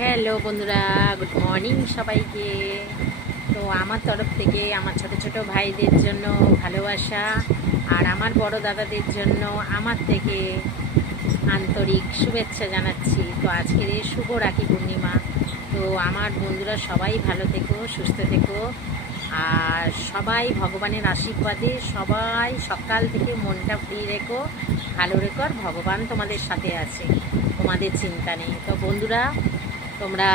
Hello বন্ধুরা, good morning সবাইকে। তো আমার তরফ থেকে আমার ছোট ছোট ভাইদের জন্য ভালোবাসা, আর আমার বড় দাদাদের জন্য আমার থেকে আন্তরিক শুভেচ্ছা জানাচ্ছি। তো আজকের এই শুভ রাখি পূর্ণিমা। তো আমার বন্ধুরা সবাই ভালো থেকো, সুস্থ থেকো, আর সবাই ভগবানের আশীর্বাদে সবাই সকাল থেকে মনটা ফ্রি রেখো, ভালো রেখো, আর ভগবান তোমাদের সাথে আছে, তোমাদের চিন্তা নেই। তো বন্ধুরা, তোমরা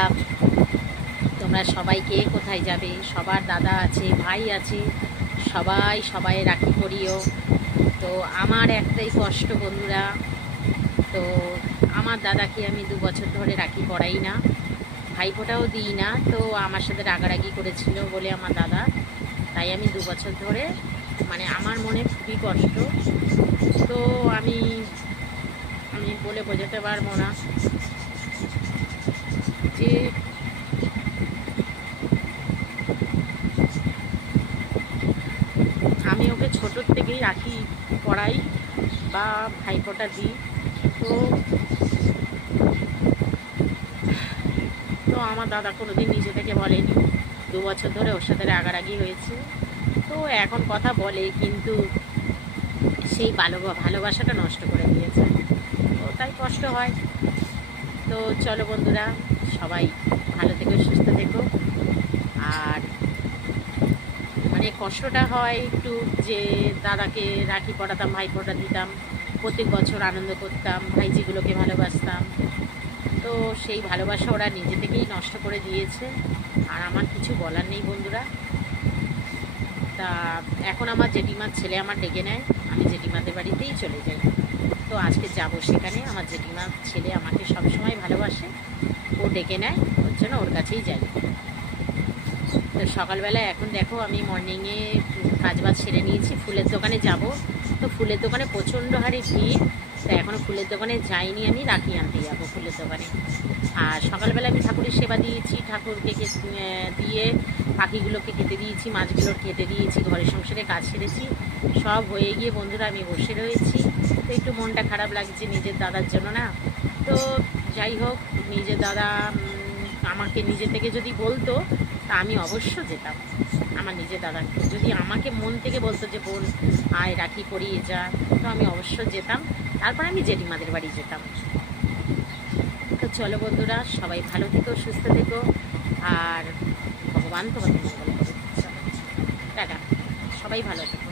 তোমরা সবাইকে কোথায় যাবে, সবার দাদা আছে, ভাই আছে, সবাই রাখি পরিও। তো আমার একটাই কষ্ট বন্ধুরা, তো আমার দাদাকে আমি 2 বছর ধরে রাখি পরাই না, ভাইফোঁটাও দিই না। তো আমার সাথে রাগারাগি করেছিল বলে আমার দাদা, তাই আমি 2 বছর ধরে, মানে আমার মনে খুবই কষ্ট। তো আমি আমি বলে বোঝাতে পারবো না যে আমি ওকে ছোটোর থেকেই রাখি পড়াই বা ভাইফোঁটা দিই। তো তো আমার দাদা কোনোদিন নিজে থেকে বলেনি, 2 বছর ধরে ওর সাথে রাগারাগি হয়েছে। তো এখন কথা বলে, কিন্তু সেই ভালোবাসাটা নষ্ট করে দিয়েছে, তো তাই কষ্ট হয়। তো চলো বন্ধুরা, সবাই ভালো থেকো, সুস্থ থেকো। আর মানে কষ্টটা হয় একটু, যে দাদাকে রাখি পড়াতাম, ভাইফোঁটা দিতাম, প্রত্যেক বছর আনন্দ করতাম, ভাইজিগুলোকে ভালোবাসতাম। তো সেই ভালোবাসা ওরা নিজে থেকেই নষ্ট করে দিয়েছে, আর আমার কিছু বলার নেই বন্ধুরা। তা এখন আমার জেঠিমার ছেলে আমার ডেকে নেয়, আমি জেঠিমাদের বাড়িতেই চলে যাই। তো আজকে যাব সেখানে, আমার জেঠিমার ছেলে আমাকে সবসময় ভালোবাসে, ও ডেকে নেয়, ওর জন্য ওর কাছেই যাই। তো সকালবেলা এখন দেখো আমি মর্নিংয়ে কাজবাজ সেরে নিয়েছি, ফুলের দোকানে যাব। তো ফুলের দোকানে প্রচণ্ড হারে ভিড়, তো এখনও ফুলের দোকানে যাইনি, আমি রাখি আনতে যাবো ফুলের দোকানে। আর সকালবেলা আমি ঠাকুরের সেবা দিয়েছি, ঠাকুরকে দিয়ে পাখিগুলোকে খেতে দিয়েছি, মাছগুলোর খেতে দিয়েছি, ঘরের সংসারে কাজ সেরেছি, সব হয়ে গিয়ে বন্ধুরা আমি বসে রয়েছি। তো একটু মনটা খারাপ লাগছে নিজের দাদার জন্য না। তো যাই হোক, নিজের দাদা আমাকে নিজে থেকে যদি বলতো, তা আমি অবশ্য যেতাম। আমার নিজের দাদাকে যদি আমাকে মন থেকে বলতো যে বোন আয় রাখি পরিয়ে যা, তো আমি অবশ্য যেতাম। তারপর আমি জেঠিমাদের বাড়ি যেতাম। তো চলো বন্ধুরা, সবাই ভালো থেকো, সুস্থ থেকো, আর ভগবান তোমাদের মঙ্গল করুন। টাটা, সবাই ভালো থেকো।